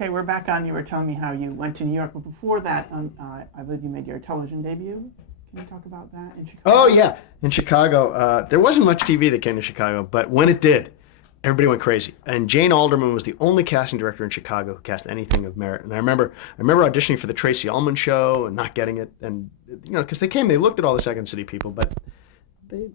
Okay, we're back on. You were telling me how you went to New York, but before that, I believe you made your television debut. Can you talk about that in Oh Chicago? yeah, in Chicago, there wasn't much TV that came to Chicago, but when it did, everybody went crazy. And Jane Alderman was the only casting director in Chicago who cast anything of merit. And I remember auditioning for the Tracy Ullman show and not getting it, and because they looked at all the Second City people, but they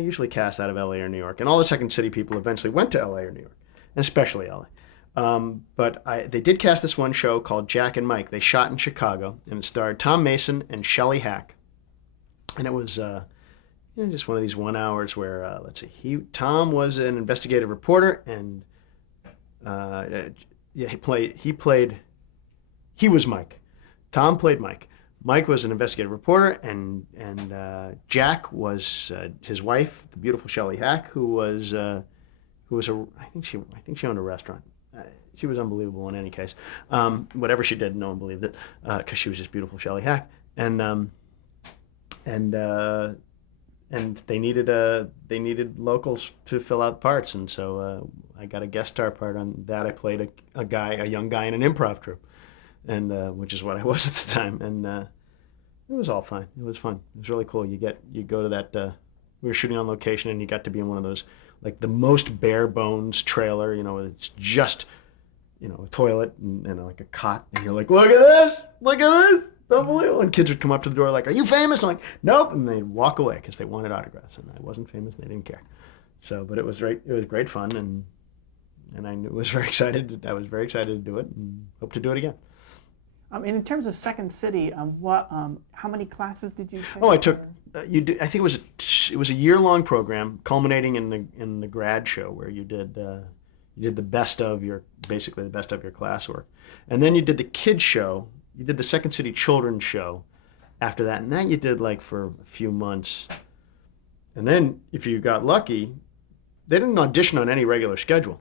usually cast out of L.A. or New York, and all the Second City people eventually went to L.A. or New York, and especially L.A. They did cast this one show called Jack and Mike. They shot in Chicago, and it starred Tom Mason and Shelley Hack, and it was just one of these 1 hours where let's see, Tom was an investigative reporter, and uh, yeah, he was Mike. Tom played Mike. Mike was an investigative reporter, and Jack was his wife, the beautiful Shelley Hack, who was I think she owned a restaurant. She was unbelievable in any case. Whatever she did, no one believed it because she was just beautiful Shelley Hack, and and they needed locals to fill out parts, and so I got a guest star part on that. I played a young guy in an improv troupe, and which is what I was at the time, and it was all fine. It was fun. It was really cool. You go to that. We were shooting on location, and you got to be in one of those, like, the most bare bones trailer. It's just a toilet and like a cot, and you're like, look at this, unbelievable. And kids would come up to the door like, "Are you famous?" I'm like, "Nope," and they'd walk away because they wanted autographs, and I wasn't famous. They didn't care. So, but it was great. It was great fun, and I was very excited. I was very excited to do it, and hope to do it again. And in terms of Second City, how many classes did you Oh, I take? took Or I think it was a year long program, culminating in the grad show where you did the best of your basically the best of your classwork, and then you did the kids show. You did the Second City Children's show after that, and that you did like for a few months, and then if you got lucky, they didn't audition on any regular schedule.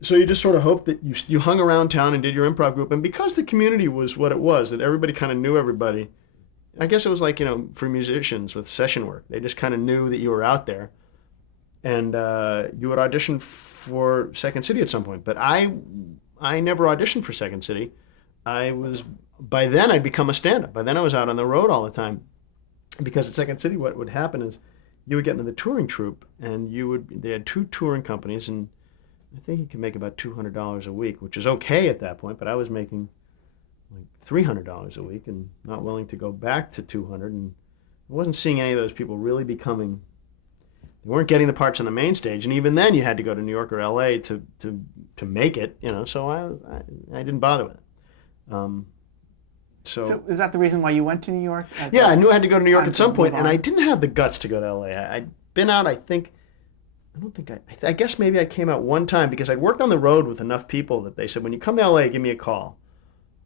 So you just sort of hoped that you hung around town and did your improv group, and because the community was what it was, that everybody kind of knew everybody. I guess it was like for musicians with session work, they just kind of knew that you were out there, and you would audition for Second City at some point. But I never auditioned for Second City. I was By then I'd become a stand-up. By then I was out on the road all the time, because at Second City what would happen is you would get into the touring troupe, and they had two touring companies, and I think you could make about $200 a week, which is okay at that point. But I was making like $300 a week, and not willing to go back to 200. And I wasn't seeing any of those people really becoming. They weren't getting the parts on the main stage, and even then you had to go to New York or L.A. to make it. So I didn't bother with it. Um, so so is that the reason why you went to New York as yeah, a I knew I had to go to New York time at to some move point, and I on? didn't have the guts to go to L.A. I'd been out. I don't think I guess maybe I came out one time because I'd worked on the road with enough people that they said, when you come to L.A., give me a call,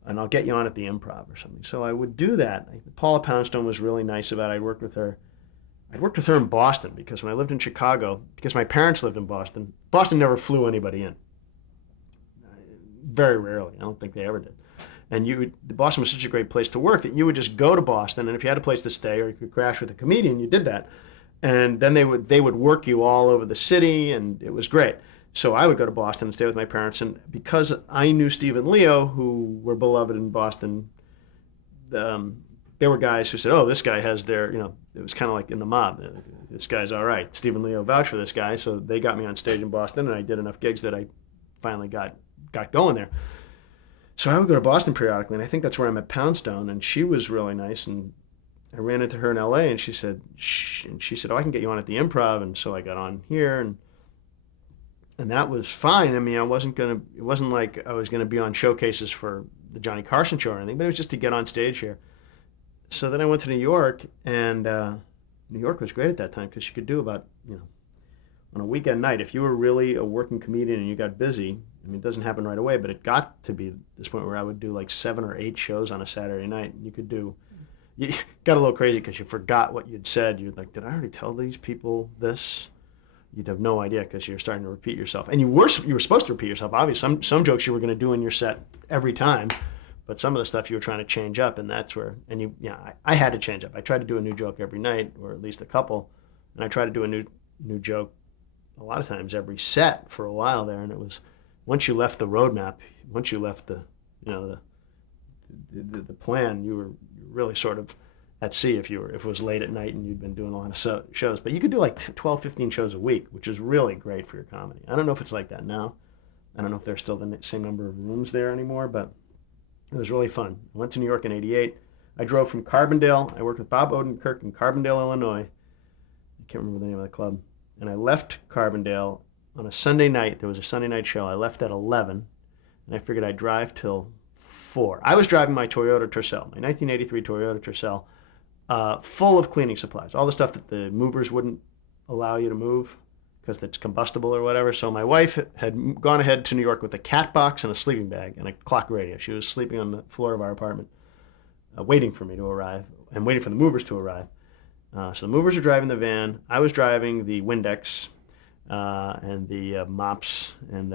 and I'll get you on at the Improv or something. So I would do that. Paula Poundstone was really nice about it. I'd worked with her. I'd worked with her in Boston because when I lived in Chicago, because my parents lived in Boston, Boston never flew anybody in. Very rarely. I don't think they ever did. And Boston was such a great place to work that you would just go to Boston, and if you had a place to stay or you could crash with a comedian, you did that. And then they would work you all over the city, and it was great. So I would go to Boston and stay with my parents, and because I knew Steve and Leo, who were beloved in Boston, there were guys who said, "Oh, this guy has it was kind of like in the mob. This guy's all right." Steve and Leo vouched for this guy, so they got me on stage in Boston, and I did enough gigs that I finally got going there. So I would go to Boston periodically, and I think that's where I met Poundstone, and she was really nice. And I ran into her in L.A., and she said, "Oh, I can get you on at the Improv," and so I got on here, and that was fine. I mean, it wasn't like I was gonna be on showcases for the Johnny Carson show or anything, but it was just to get on stage here. So then I went to New York, and New York was great at that time because you could do about on a weekend night, if you were really a working comedian and you got busy. I mean, it doesn't happen right away, but it got to be this point where I would do like 7 or 8 shows on a Saturday night. And you got a little crazy because you forgot what you'd said. You're like, did I already tell these people this? You'd have no idea because you're starting to repeat yourself. And you were supposed to repeat yourself. Obviously, some jokes you were going to do in your set every time, but some of the stuff you were trying to change up, and that's where, and I had to change up. I tried to do a new joke every night, or at least a couple, and I tried to do a new joke a lot of times every set for a while there, and it was, once you left the roadmap, once you left the, you know, the plan, you were really sort of at sea if it was late at night and you'd been doing a lot of shows. But you could do like 12, 15 shows a week, which is really great for your comedy. I don't know if it's like that now. I don't know if there's still the same number of rooms there anymore, but it was really fun. I went to New York in '88. I drove from Carbondale. I worked with Bob Odenkirk in Carbondale, Illinois. I can't remember the name of the club. And I left Carbondale on a Sunday night. There was a Sunday night show. I left at 11, and I figured I'd drive till 4. I was driving my Toyota Tercel, my 1983 Toyota Tercel, full of cleaning supplies, all the stuff that the movers wouldn't allow you to move because it's combustible or whatever. So my wife had gone ahead to New York with a cat box and a sleeping bag and a clock radio. She was sleeping on the floor of our apartment, waiting for me to arrive and waiting for the movers to arrive. So the movers were driving the van. I was driving the Windex and the mops and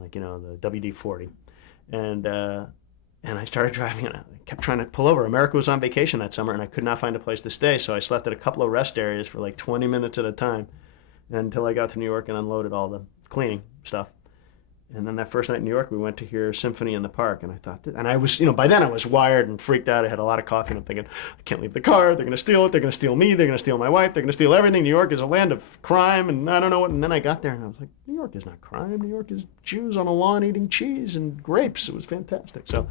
like, you know, the WD-40. And I started driving, and I kept trying to pull over. America was on vacation that summer, and I could not find a place to stay, so I slept at a couple of rest areas for like 20 minutes at a time until I got to New York and unloaded all the cleaning stuff. And then that first night in New York, we went to hear Symphony in the Park, and I thought, and I was, you know, by then I was wired and freaked out. I had a lot of coffee, and I'm thinking, I can't leave the car. They're going to steal it. They're going to steal me. They're going to steal my wife. They're going to steal everything. New York is a land of crime, and I don't know what. And then I got there, and I was like, New York is not crime. New York is Jews on a lawn eating cheese and grapes. It was fantastic. So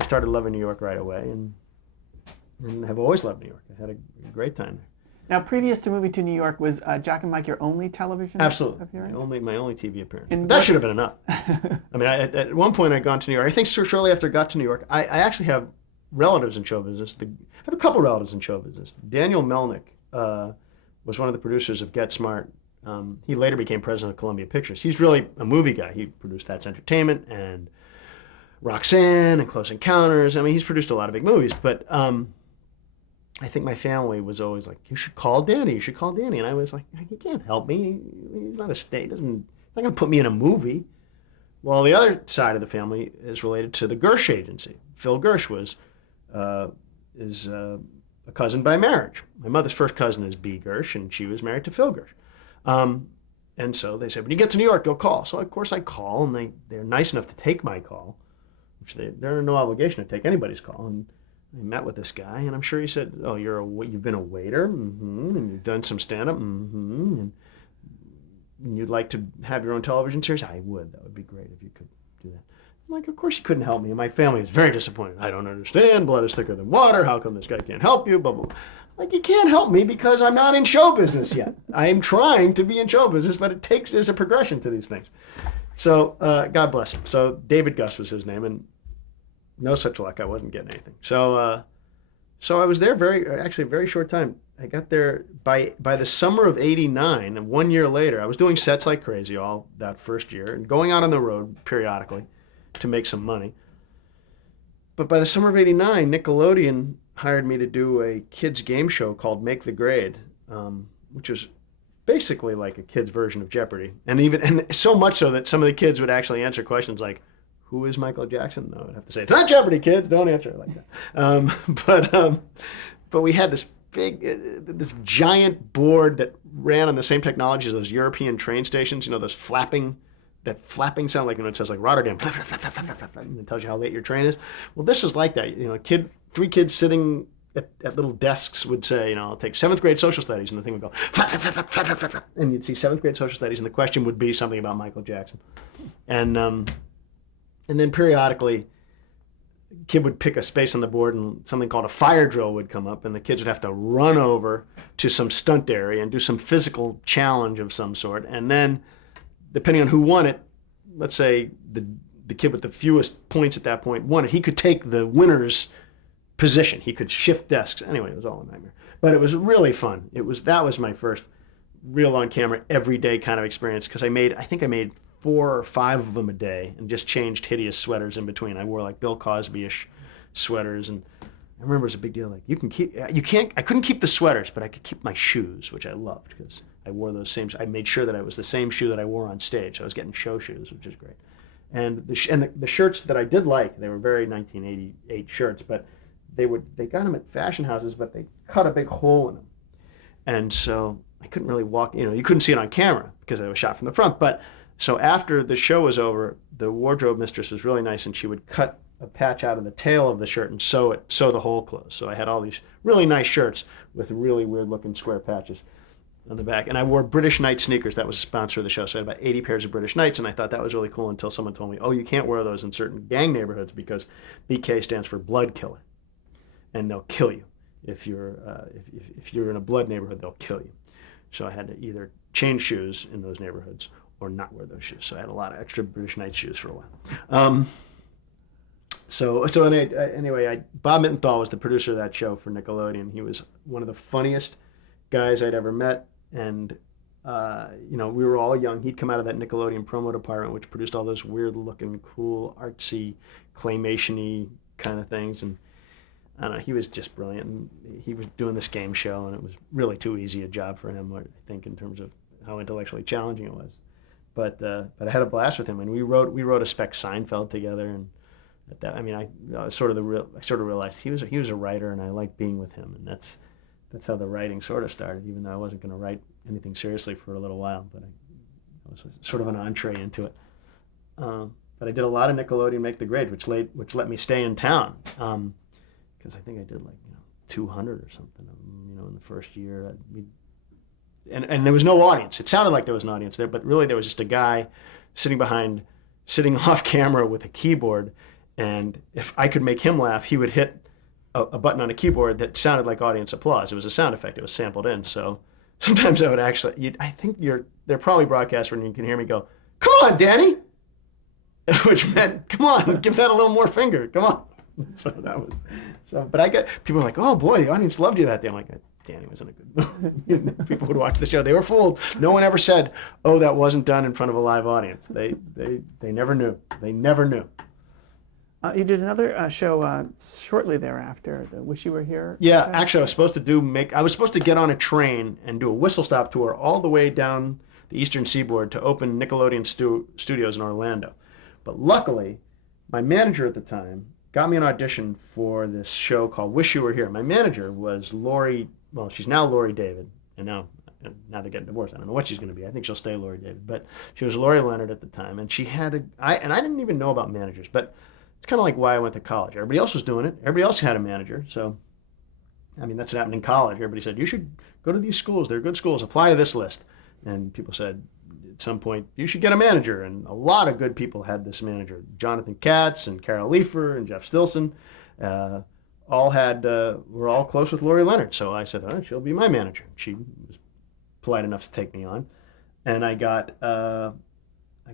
I started loving New York right away, and have always loved New York. I had a great time there. Now, previous to moving to New York, was Jack and Mike your only television Absolutely. appearance? My only TV appearance. And that should have been enough. I mean, at one point I'd gone to New York. I think shortly after I got to New York, I actually have relatives in show business. I have a couple relatives in show business. Daniel Melnick was one of the producers of Get Smart. He later became president of Columbia Pictures. He's really a movie guy. He produced That's Entertainment and Roxanne and Close Encounters. I mean, he's produced a lot of big movies, but I think my family was always like, you should call Danny, you should call Danny. And I was like, he can't help me. He's not he's not going to put me in a movie. Well, the other side of the family is related to the Gersh agency. Phil Gersh is a cousin by marriage. My mother's first cousin is Bea Gersh, and she was married to Phil Gersh. And so they said, when you get to New York, you'll call. So, of course, I call, and they're nice enough to take my call, which they're in no obligation to take anybody's call. And I met with this guy, and I'm sure he said, oh, you've been a waiter, and you've done some stand-up, and you'd like to have your own television series? I would. That would be great if you could do that. I'm like, of course you couldn't help me. And my family was very disappointed. I don't understand. Blood is thicker than water. How come this guy can't help you? Blah, blah, blah. Like, you can't help me because I'm not in show business yet. I'm trying to be in show business, but there's a progression to these things. So God bless him. So David Gus was his name, and no such luck. I wasn't getting anything. So I was there a very short time. I got there by the summer of '89, and 1 year later, I was doing sets like crazy all that first year and going out on the road periodically to make some money. But by the summer of '89, Nickelodeon hired me to do a kids game show called Make the Grade, which was basically like a kid's version of Jeopardy. And so much so that some of the kids would actually answer questions like, who is Michael Jackson? No, I'd have to say, it's not Jeopardy, kids. Don't answer it like that. But we had this this giant board that ran on the same technology as those European train stations. You know, those flapping sound, like when it says like Rotterdam, and it tells you how late your train is. Well, this was like that. You know, three kids sitting at little desks would say, you know, I'll take 7th grade social studies, and the thing would go, and you'd see 7th grade social studies, and the question would be something about Michael Jackson. And then periodically, a kid would pick a space on the board, and something called a fire drill would come up, and the kids would have to run over to some stunt area and do some physical challenge of some sort. And then, depending on who won it, let's say the kid with the fewest points at that point won it, he could take the winner's position. He could shift desks. Anyway, it was all a nightmare. But it was really fun. That was my first real on-camera, everyday kind of experience, because I think I made 4 or 5 of them a day and just changed hideous sweaters in between. I wore like Bill Cosby-ish sweaters, and I remember it was a big deal. Like, I couldn't keep the sweaters, but I could keep my shoes, which I loved because I wore those same. I made sure that it was the same shoe that I wore on stage. So I was getting show shoes, which is great. And the shirts that I did like, they were very 1988 shirts, but they got them at fashion houses, but they cut a big hole in them, and so I couldn't really walk. You know, you couldn't see it on camera because I was shot from the front, but. So after the show was over, the wardrobe mistress was really nice, and she would cut a patch out of the tail of the shirt and sew the hole closed. So I had all these really nice shirts with really weird looking square patches on the back. And I wore British Knight sneakers. That was a sponsor of the show. So I had about 80 pairs of British Knights, and I thought that was really cool until someone told me, oh, you can't wear those in certain gang neighborhoods because BK stands for blood killer, and they'll kill you. If you're in a blood neighborhood, they'll kill you. So I had to either change shoes in those neighborhoods or not wear those shoes. So I had a lot of extra British Knight shoes for a while. Anyway, Bob Mittenthal was the producer of that show for Nickelodeon. He was one of the funniest guys I'd ever met. And, we were all young. He'd come out of that Nickelodeon promo department, which produced all those weird looking, cool, artsy, claymation-y kind of things. And I don't know, he was just brilliant. And he was doing this game show, and it was really too easy a job for him, I think, in terms of how intellectually challenging it was. But I had a blast with him, and we wrote a spec Seinfeld together. And at that, I sort of realized he was a writer, and I liked being with him, and that's how the writing sort of started. Even though I wasn't going to write anything seriously for a little while, but I was sort of an entree into it. But I did a lot of Nickelodeon Make the Grade, which let me stay in town, because I think I did 200 or something, in the first year. And there was no audience. It sounded like there was an audience there, but really there was just a guy sitting off camera with a keyboard, and if I could make him laugh, he would hit a button on a keyboard that sounded like audience applause. It was a sound effect. It was sampled in. So sometimes I would actually, I think they're probably broadcast when you can hear me go, "Come on, Danny," which meant, "Come on, give that a little more finger. Come on." But I get people are like, "Oh boy, the audience loved you that day." I'm like, Danny was in a good mood. People would watch the show. They were fooled. No one ever said, "Oh, that wasn't done in front of a live audience." They never knew. They never knew. You did another show shortly thereafter, the Wish You Were Here. Yeah, actually, I was supposed to get on a train and do a whistle stop tour all the way down the Eastern Seaboard to open Nickelodeon studios in Orlando. But luckily, my manager at the time got me an audition for this show called Wish You Were Here. My manager was Lori. Well, she's now Lori David, and now they're getting divorced. I don't know what she's going to be. I think she'll stay Lori David, but she was Lori Leonard at the time, and she had I didn't even know about managers, but it's kind of like why I went to college. Everybody else was doing it. Everybody else had a manager. So, that's what happened in college. Everybody said, you should go to these schools. They're good schools. Apply to this list. And people said at some point, you should get a manager. And a lot of good people had this manager. Jonathan Katz and Carol Leifer and Jeff Stilson were all close with Lori Leonard. So I said, she'll be my manager. She was polite enough to take me on. And I got an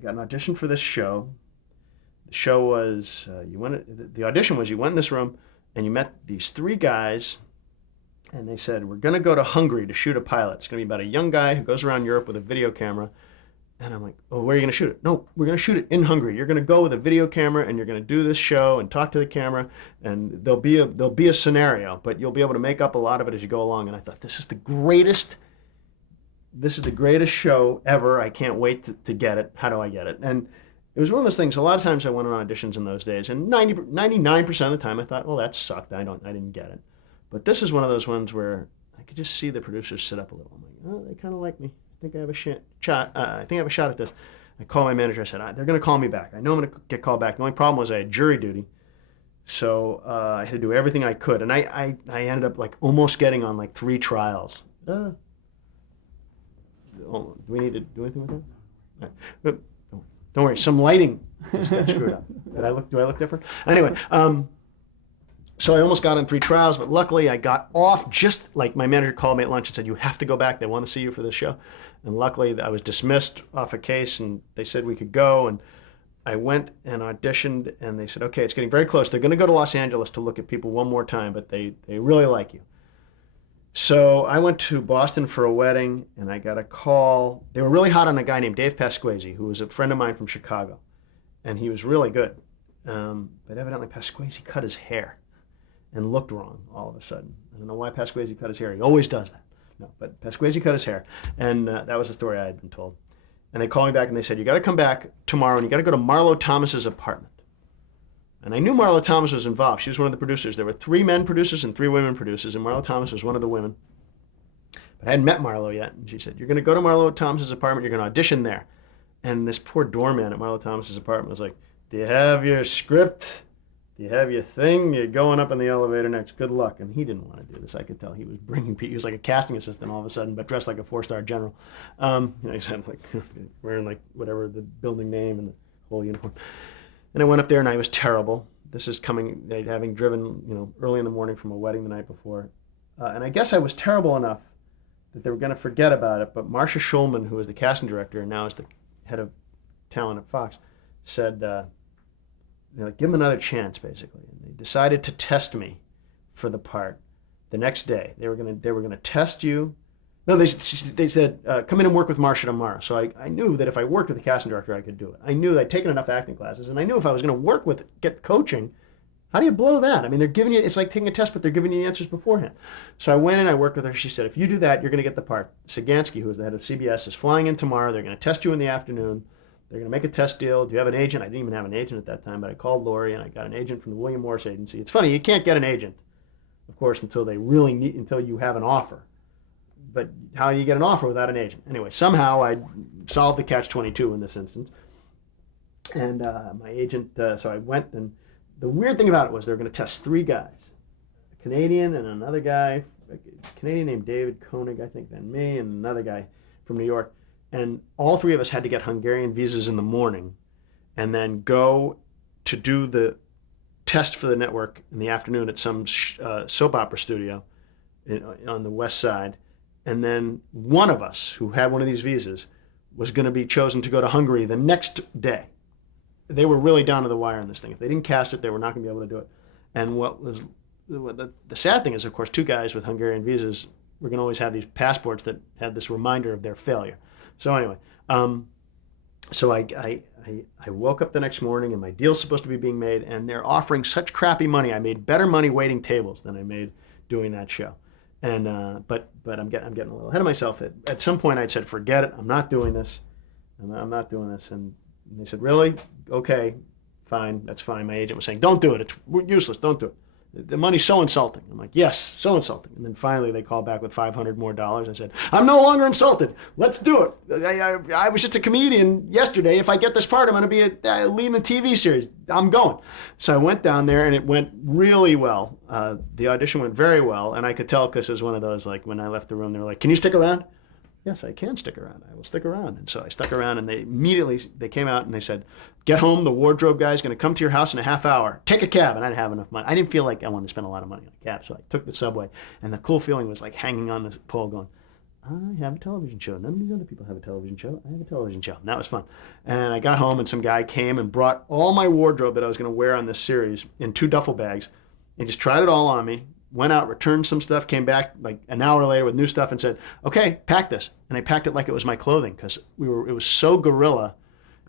audition for this show. The show was, the audition was you went in this room and you met these three guys, and they said, we're going to go to Hungary to shoot a pilot. It's going to be about a young guy who goes around Europe with a video camera. And I'm like, oh, where are you going to shoot it? No, we're going to shoot it in Hungary. You're going to go with a video camera and you're going to do this show and talk to the camera, and there'll be a scenario, but you'll be able to make up a lot of it as you go along. And I thought, this is the greatest show ever. I can't wait to get it. How do I get it? And it was one of those things. A lot of times I went on auditions in those days, and 99% of the time I thought, well, that sucked. I didn't get it. But this is one of those ones where I could just see the producers sit up a little. I'm like, oh, they kind of like me. I think I have a shot. I think I have a shot at this. I called my manager. I said, they're going to call me back. I know I'm going to get called back. The only problem was I had jury duty, so I had to do everything I could, and I ended up almost getting on 3 trials. Do we need to do anything with that? All right. Don't worry, some lighting just got screwed up. Do I look different? Anyway, so I almost got on 3 trials, but luckily I got off just like my manager called me at lunch and said, you have to go back. They want to see you for this show. And luckily I was dismissed off a case, and they said we could go. And I went and auditioned, and they said, okay, it's getting very close. They're going to go to Los Angeles to look at people one more time, but they really like you. So I went to Boston for a wedding, and I got a call. They were really hot on a guy named Dave Pasquesi, who was a friend of mine from Chicago, and he was really good. But evidently Pasquesi cut his hair and looked wrong all of a sudden. I don't know why Pasquesi cut his hair. He always does that. No, but Pasquesi cut his hair, and that was the story I had been told. And they called me back, and they said, you got to come back tomorrow, and you got to go to Marlo Thomas's apartment. And I knew Marlo Thomas was involved. She was one of the producers. There were 3 men producers and 3 women producers, and Marlo Thomas was one of the women. But I hadn't met Marlo yet. And she said, you're going to go to Marlo Thomas's apartment. You're going to audition there. And this poor doorman at Marlo Thomas's apartment was like, "Do you have your script? Do you have your thing? You're going up in the elevator next. Good luck." And he didn't want to do this. I could tell he was bringing people. He was like a casting assistant all of a sudden, but dressed like a 4-star general. He said like wearing like whatever the building name and the whole uniform. And I went up there and I was terrible. This is coming, having driven, early in the morning from a wedding the night before. And I guess I was terrible enough that they were going to forget about it. But Marcia Schulman, who was the casting director and now is the head of talent at Fox, said, give him another chance, basically. And they decided to test me for the part the next day. They were gonna test you. No, they said, come in and work with Marcia tomorrow. So I knew that if I worked with the casting director, I could do it. I knew I'd taken enough acting classes, and I knew if I was going to get coaching, how do you blow that? I mean, they're giving you, it's like taking a test, but they're giving you the answers beforehand. So I went and I worked with her. She said, if you do that, you're going to get the part. Sagansky, who is the head of CBS, is flying in tomorrow. They're going to test you in the afternoon. They're going to make a test deal. Do you have an agent? I didn't even have an agent at that time, but I called Lori, and I got an agent from the William Morris agency. It's funny, you can't get an agent, of course, until you have an offer. But how do you get an offer without an agent? Anyway, somehow I solved the catch-22 in this instance. And my agent, so I went, and the weird thing about it was they were going to test 3 guys, a Canadian and another guy, a Canadian named David Koenig, I think, then me, and another guy from New York. And all 3 of us had to get Hungarian visas in the morning and then go to do the test for the network in the afternoon at some soap opera studio on the west side. And then one of us who had one of these visas was going to be chosen to go to Hungary the next day. They were really down to the wire on this thing. If they didn't cast it, they were not going to be able to do it. And the sad thing is, of course, 2 guys with Hungarian visas were going to always have these passports that had this reminder of their failure. So anyway, so I woke up the next morning and my deal's supposed to be being made, and they're offering such crappy money. I made better money waiting tables than I made doing that show. And but I'm getting a little ahead of myself. At some point, I'd said, "Forget it. I'm not doing this. I'm not doing this." And they said, "Really? Okay, fine. That's fine." My agent was saying, "Don't do it. It's useless. Don't do it. The money's so insulting." I'm like, "Yes, so insulting." And then finally, they called back with $500 more. I said, "I'm no longer insulted. Let's do it. I was just a comedian yesterday. If I get this part, I'm going to be leading a TV series. I'm going." So I went down there, and it went really well. The audition went very well, and I could tell because it was one of those, like, when I left the room, they were like, "Can you stick around?" Yes, I can stick around. I will stick around. And so I stuck around, and they came out and they said, "Get home. The wardrobe guy's going to come to your house in a half hour. Take a cab." And I didn't have enough money. I didn't feel like I wanted to spend a lot of money on a cab, so I took the subway. And the cool feeling was like hanging on this pole going, "I have a television show. None of these other people have a television show. I have a television show." And that was fun. And I got home, and some guy came and brought all my wardrobe that I was going to wear on this series in 2 duffel bags and just tried it all on me. Went out, returned some stuff, came back like an hour later with new stuff and said, "Okay, pack this." And I packed it like it was my clothing because it was so guerrilla.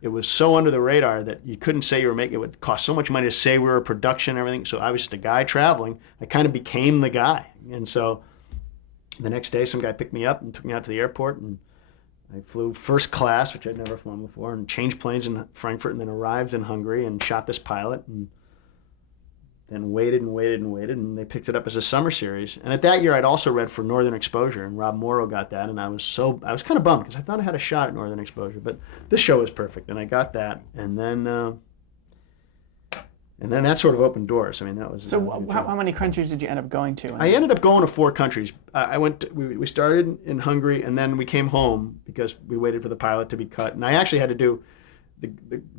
It was so under the radar that you couldn't say you were making, it would cost so much money to say we were a production and everything. So I was just a guy traveling. I kind of became the guy. And so the next day, some guy picked me up and took me out to the airport, and I flew first class, which I'd never flown before, and changed planes in Frankfurt, and then arrived in Hungary and shot this pilot, and then waited, and they picked it up as a summer series. And at that year, I'd also read for Northern Exposure, and Rob Morrow got that, and I was kind of bummed because I thought I had a shot at Northern Exposure, but this show was perfect, and I got that, and then that sort of opened doors. I mean, that was. So how many countries did you end up going to? I ended up going to 4 countries. We started in Hungary, and then we came home because we waited for the pilot to be cut, and I actually had to do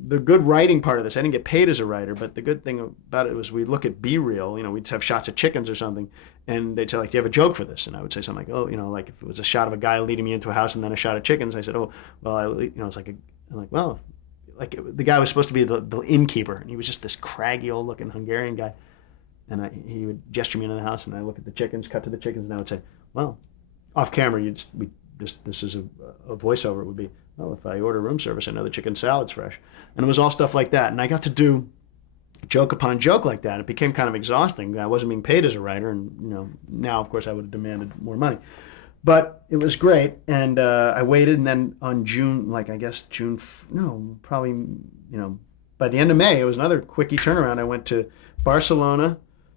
the good writing part of this. I didn't get paid as a writer, but the good thing about it was we'd look at B-reel, we'd have shots of chickens or something, and they'd say, like, "Do you have a joke for this?" And I would say something like, "Oh, like if it was a shot of a guy leading me into a house and then a shot of chickens," I said, "Oh, well, it's like the guy was supposed to be the innkeeper, and he was just this craggy old looking Hungarian guy, and he would gesture me into the house, and I look at the chickens, cut to the chickens, and I would say, well, off camera, this is a voiceover. It would be, well, if I order room service, I know the chicken salad's fresh. And it was all stuff like that. And I got to do joke upon joke like that. It became kind of exhausting. I wasn't being paid as a writer. And, now, of course, I would have demanded more money. But it was great. And I waited. And then on by the end of May, it was another quickie turnaround. I went to Barcelona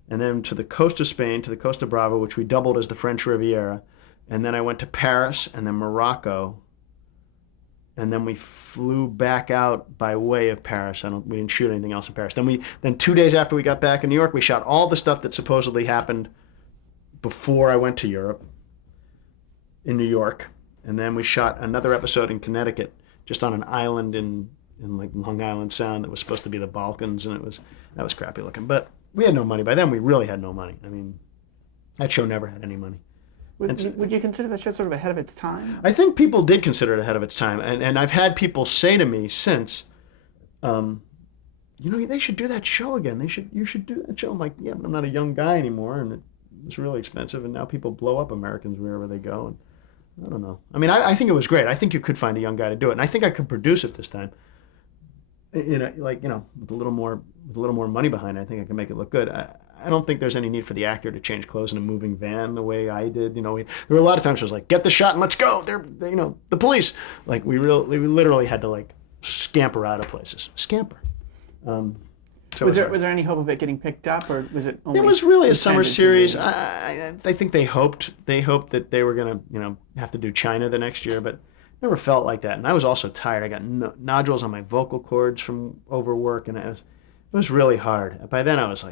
and then to the coast of Spain, to the Costa Brava, which we doubled as the French Riviera. And then I went to Paris and then Morocco. and then we flew back out by way of Paris. We didn't shoot anything else in Paris. Then 2 days after we got back in New York, we shot all the stuff that supposedly happened before I went to Europe in New York, and then we shot another episode in Connecticut, just on an island in like Long Island Sound that was supposed to be the Balkans, and that was crappy looking. But we had no money by then. We really had no money. I mean, that show never had any money. Would you consider that show sort of ahead of its time? I think people did consider it ahead of its time, and I've had people say to me since, they should do that show again. You should do that show. I'm like, yeah, but I'm not a young guy anymore, and it's really expensive, and now people blow up Americans wherever they go, and I don't know. I mean, I think it was great. I think you could find a young guy to do it, and I think I could produce it this time. With a little more money behind it, I think I can make it look good. I don't think there's any need for the actor to change clothes in a moving van the way I did. There were a lot of times where it was like, get the shot and let's go. They're the police. Like we literally had to like scamper out of places. Scamper. Was there any hope of it getting picked up, or was it only? It was really a summer intended to series. be- I think they hoped that they were gonna have to do China the next year, but never felt like that. And I was also tired. I got nodules on my vocal cords from overwork, and it was really hard. By then I was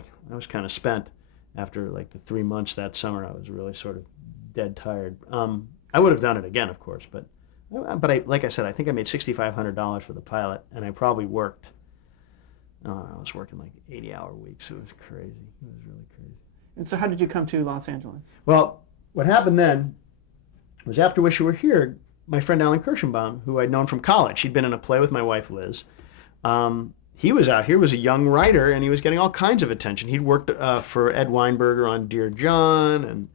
kind of spent. After like the 3 months that summer, I was really sort of dead tired. I would have done it again, of course, but like I said, I think I made $6,500 for the pilot, and I probably worked. I was working like 80-hour weeks. It was crazy. It was really crazy. And so how did you come to Los Angeles? Well, what happened then was after Wish You Were Here, my friend Alan Kirshenbaum, who I'd known from college, he'd been in a play with my wife Liz. He was out here, was a young writer, and he was getting all kinds of attention. He'd worked for Ed Weinberger on Dear John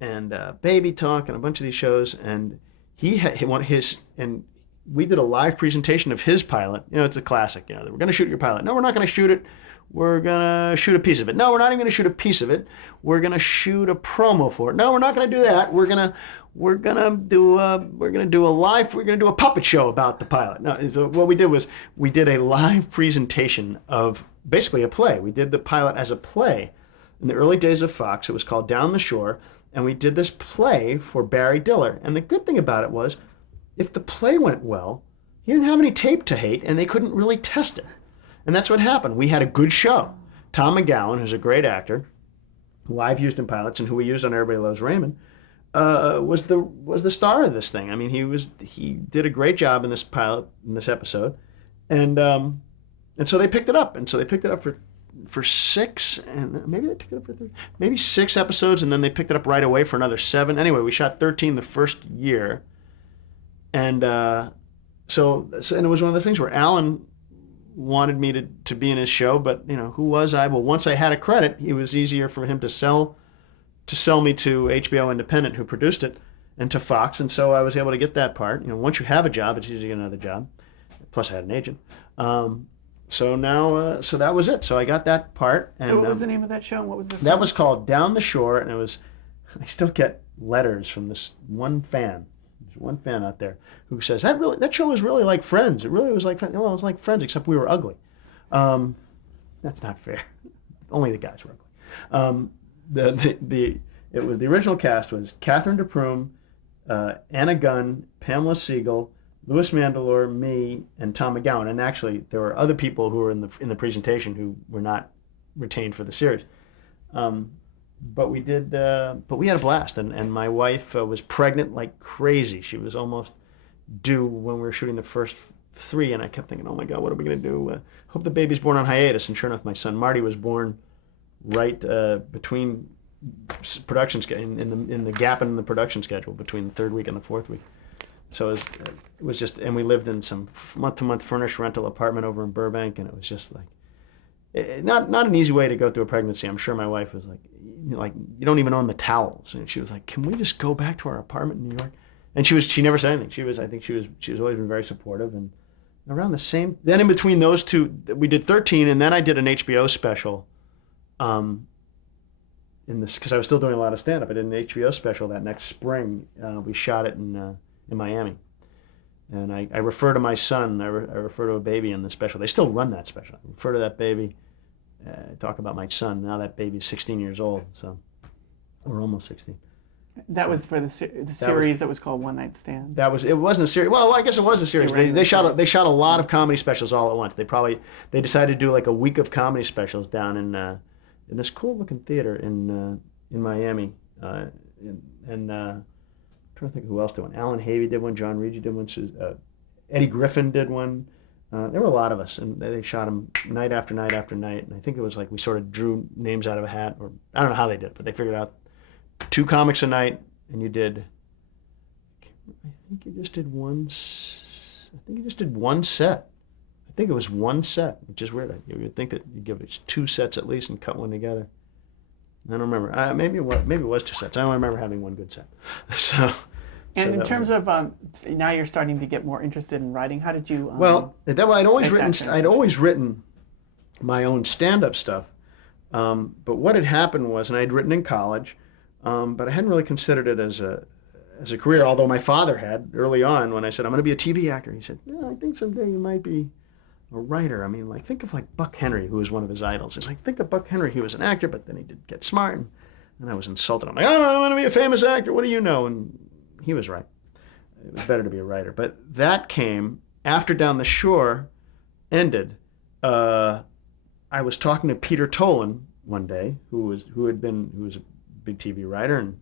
and Baby Talk and a bunch of these shows, and he wanted his, and we did a live presentation of his pilot. It's a classic. We're going to shoot your pilot. No, we're not going to shoot it. We're going to shoot a piece of it. No, we're not even going to shoot a piece of it. We're going to shoot a promo for it. No, we're not going to do that. We're going to do a puppet show about the pilot. No, so what we did was we did a live presentation of basically a play. We did the pilot as a play. In the early days of Fox, it was called Down the Shore, and we did this play for Barry Diller. And the good thing about it was, if the play went well, he didn't have any tape to hate, and they couldn't really test it. And that's what happened. We had a good show. Tom McGowan, who's a great actor, who I've used in pilots and who we used on Everybody Loves Raymond, was the star of this thing. I mean, he did a great job in this pilot, in this episode, and so they picked it up. And so they picked it up for 6, and maybe they picked it up for 3, maybe 6 episodes, and then they picked it up right away for another 7. Anyway, we shot 13 the first year. And so it was one of those things where Alan wanted me to be in his show, but who was I? Well, once I had a credit, it was easier for him to sell me to HBO Independent, who produced it, and to Fox, and so I was able to get that part. Once you have a job, it's easy to get another job. Plus, I had an agent. So that was it. So I got that part. And, so what was the name of that show? And what was that? Was called Down the Shore, and I still get letters from this one fan. There's one fan out there who says that show was really like Friends. It really was like Friends. Well, it was like Friends, except we were ugly. That's not fair. Only the guys were ugly. The original cast was Catherine DePrume, Anna Gunn, Pamela Siegel, Louis Mandylor, me, and Tom McGowan. And actually, there were other people who were in the presentation who were not retained for the series. But we had a blast, and my wife was pregnant like crazy. She was almost due when we were shooting the first 3, and I kept thinking, oh my God, what are we going to do? Hope the baby's born on hiatus. And sure enough, my son Marty was born right between production in the gap in the production schedule between the 3rd week and the 4th week. So it was just, and we lived in some month-to-month furnished rental apartment over in Burbank, and it was just like, not an easy way to go through a pregnancy. I'm sure my wife was like, you don't even own the towels, and she was like, can we just go back to our apartment in New York? And she never said anything. I think she was always been very supportive. And around the same, then in between those two, we did 13, and then I did an HBO special. Because I was still doing a lot of stand-up. I did an HBO special that next spring. We shot it in Miami. And I refer to my son, I refer to a baby in the special. They still run that special. I refer to that baby, talk about my son. Now that baby's 16 years old, so we're almost 16. That was for the series that was called One Night Stand. It wasn't a series. Well, I guess it was a series. They shot a lot of comedy specials all at once. They decided to do like a week of comedy specials down in this cool looking theater in Miami. I'm trying to think who else did one. Alan Havey did one. John Rigi did one. Eddie Griffin did one. There were a lot of us, and they shot them night after night after night. And I think it was like we sort of drew names out of a hat, or I don't know how they did it, but they figured out 2 comics a night, and you did. I think you just did one. I think you just did one set. I think it was one set, which is weird. You would think that you'd give it 2 sets at least and cut one together. I don't remember. Maybe it was 2 sets. I don't remember having one good set. And in terms of now you're starting to get more interested in writing. How did you? I'd always written my own stand-up stuff. But what had happened was, and I'd written in college, but I hadn't really considered it as a career. Although my father had early on when I said I'm going to be a TV actor. He said, "Yeah, I think someday you might be a writer." I mean, like think of like Buck Henry, who was one of his idols. It's like think of Buck Henry. He was an actor, but then he did get smart, and I was insulted. I'm like, "Oh, I want to be a famous actor. What do you know?" And he was right. It was better to be a writer. But that came after Down the Shore ended. I was talking to Peter Tolan one day, who was a big TV writer, and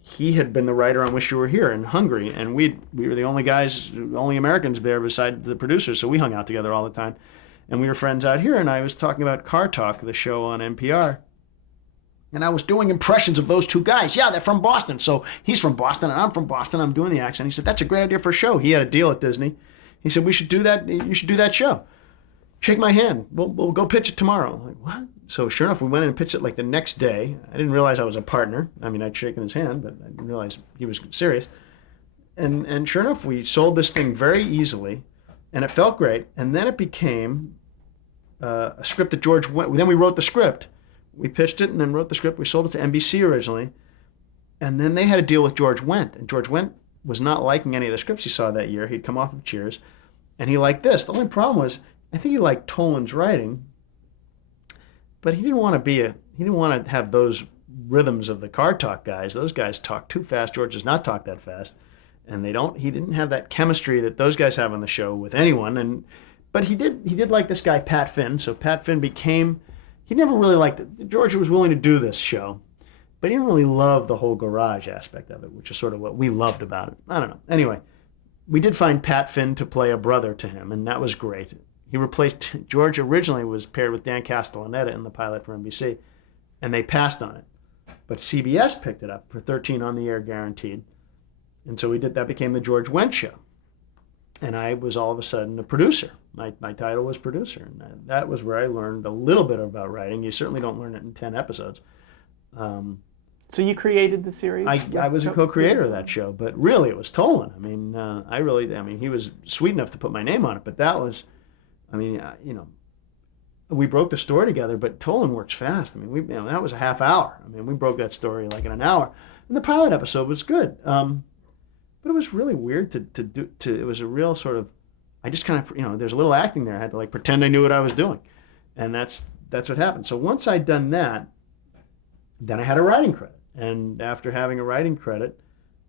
he had been the writer on Wish You Were Here in Hungary, and we were the only Americans there besides the producers, so we hung out together all the time, and we were friends out here. And I was talking about Car Talk, the show on NPR. And I was doing impressions of those 2 guys. Yeah, they're from Boston. So he's from Boston and I'm from Boston. I'm doing the accent. He said, that's a great idea for a show. He had a deal at Disney. He said, we should do that. You should do that show. Shake my hand. We'll go pitch it tomorrow. I'm like, what? So sure enough, we went in and pitched it like the next day. I didn't realize I was a partner. I mean, I'd shaken his hand, but I didn't realize he was serious. And sure enough, we sold this thing very easily, and it felt great. And then it became a script that George went. Then we wrote the script. We pitched it and then wrote the script. We sold it to NBC originally. And then they had a deal with George Wendt. And George Wendt was not liking any of the scripts he saw that year. He'd come off of Cheers. And he liked this. The only problem was, I think he liked Tolan's writing. But he didn't want to have those rhythms of the Car Talk guys. Those guys talk too fast. George does not talk that fast. And he didn't have that chemistry that those guys have on the show with anyone. But he did like this guy, Pat Finn. So Pat Finn he never really liked it. George was willing to do this show, but he didn't really love the whole garage aspect of it, which is sort of what we loved about it. I don't know. Anyway, we did find Pat Finn to play a brother to him, and that was great. He replaced, George originally was paired with Dan Castellaneta in the pilot for NBC, and they passed on it. But CBS picked it up for 13 on the air guaranteed. And so that became the George Wendt Show. And I was all of a sudden a producer. My title was producer. And that was where I learned a little bit about writing. You certainly don't learn it in 10 episodes. So you created the series? I was a co-creator of that show, but really it was Tolan. I mean, he was sweet enough to put my name on it, but that was, we broke the story together, but Tolan works fast. I mean, that was a half hour. I mean, we broke that story like in an hour. And the pilot episode was good. But it was really weird it was a real sort of, I just kind of, there's a little acting there. I had to like pretend I knew what I was doing. And that's what happened. So once I'd done that, then I had a writing credit. And after having a writing credit,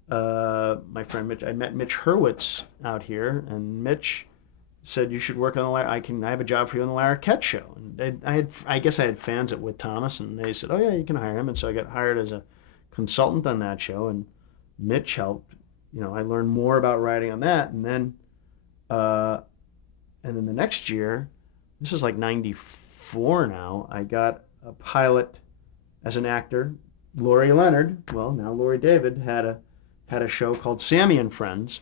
my friend Mitch, I met Mitch Hurwitz out here, and Mitch said, you should work on I have a job for you on the Larry Ketch Show. And I guess I had fans at Whit Thomas, and they said, oh yeah, you can hire him. And so I got hired as a consultant on that show, and Mitch helped. I learned more about writing on that, and then the next year, this is like 94 now, I got a pilot as an actor. Laurie Leonard, well, now Laurie David, had a show called Sammy and Friends.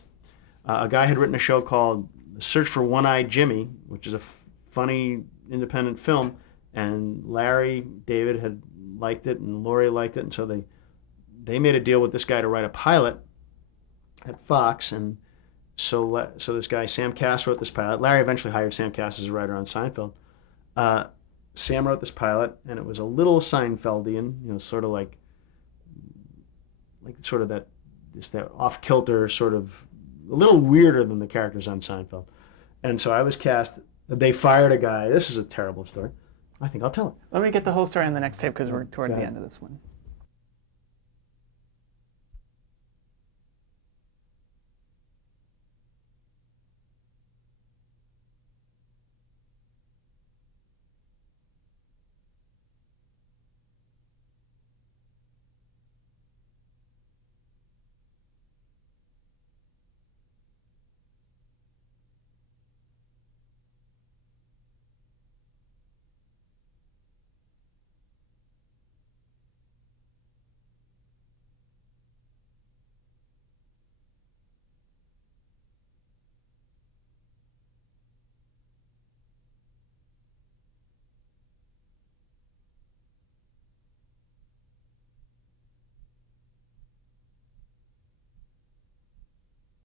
A guy had written a show called Search for One-Eyed Jimmy, which is a funny independent film, and Larry David had liked it, and Laurie liked it, and so they made a deal with this guy to write a pilot at Fox, and so this guy Sam Cass wrote this pilot. Larry eventually hired Sam Cass as a writer on Seinfeld. Sam wrote this pilot, and it was a little Seinfeldian, sort of like sort of that off kilter, sort of a little weirder than the characters on Seinfeld. And so I was cast. They fired a guy. This is a terrible story. I think I'll tell it. Let me get the whole story on the next tape because we're toward the end of this one.